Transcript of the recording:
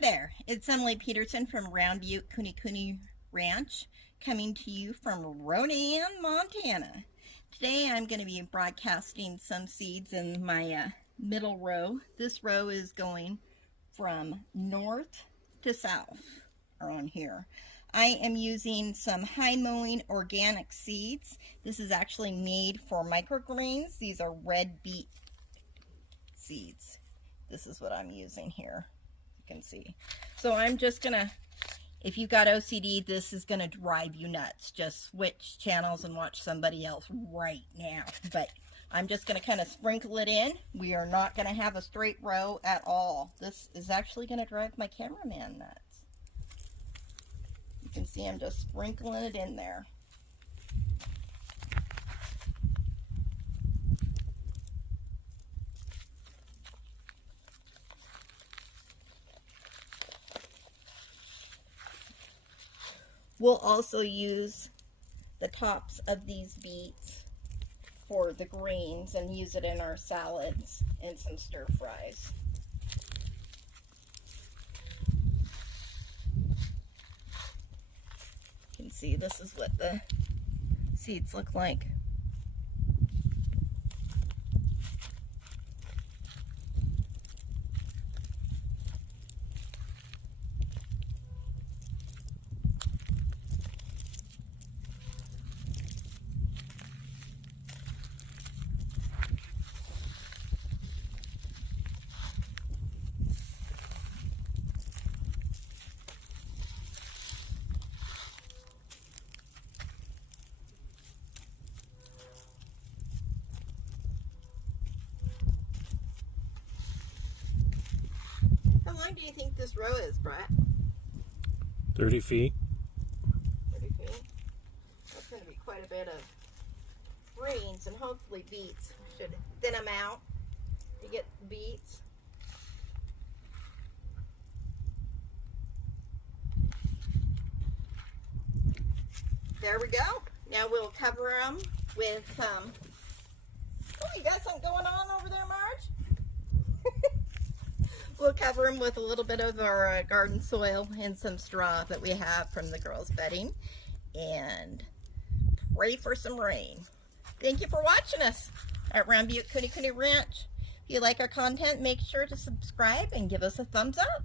there, it's Emily Peterson from Round Butte Kunekune Ranch, coming to you from Ronan, Montana. Today I'm going to be broadcasting some seeds in my middle row. This row is going from north to south around here. I am using some high mowing organic seeds. This is actually made for microgreens. These are red beet seeds. This is what I'm using here. You can see. So I'm just gonna, if you've got OCD, this is gonna drive you nuts. Just switch channels and watch somebody else right now. But I'm just gonna kind of sprinkle it in. We are not gonna have a straight row at all. This is actually gonna drive my cameraman nuts. You can see I'm just sprinkling it in there. We'll also use the tops of these beets for the greens and use it in our salads and some stir fries. You can see this is what the seeds look like. How long do you think this row is, Brett? 30 feet. 30 feet. That's going to be quite a bit of greens and hopefully beets. We should thin them out to get the beets. There we go. Now we'll cover them with oh, you got something going on over there, Marge? We'll cover them with a little bit of our garden soil and some straw that we have from the girls' bedding, and pray for some rain. Thank you for watching us at Round Butte Kunekune Ranch. If you like our content, make sure to subscribe and give us a thumbs up.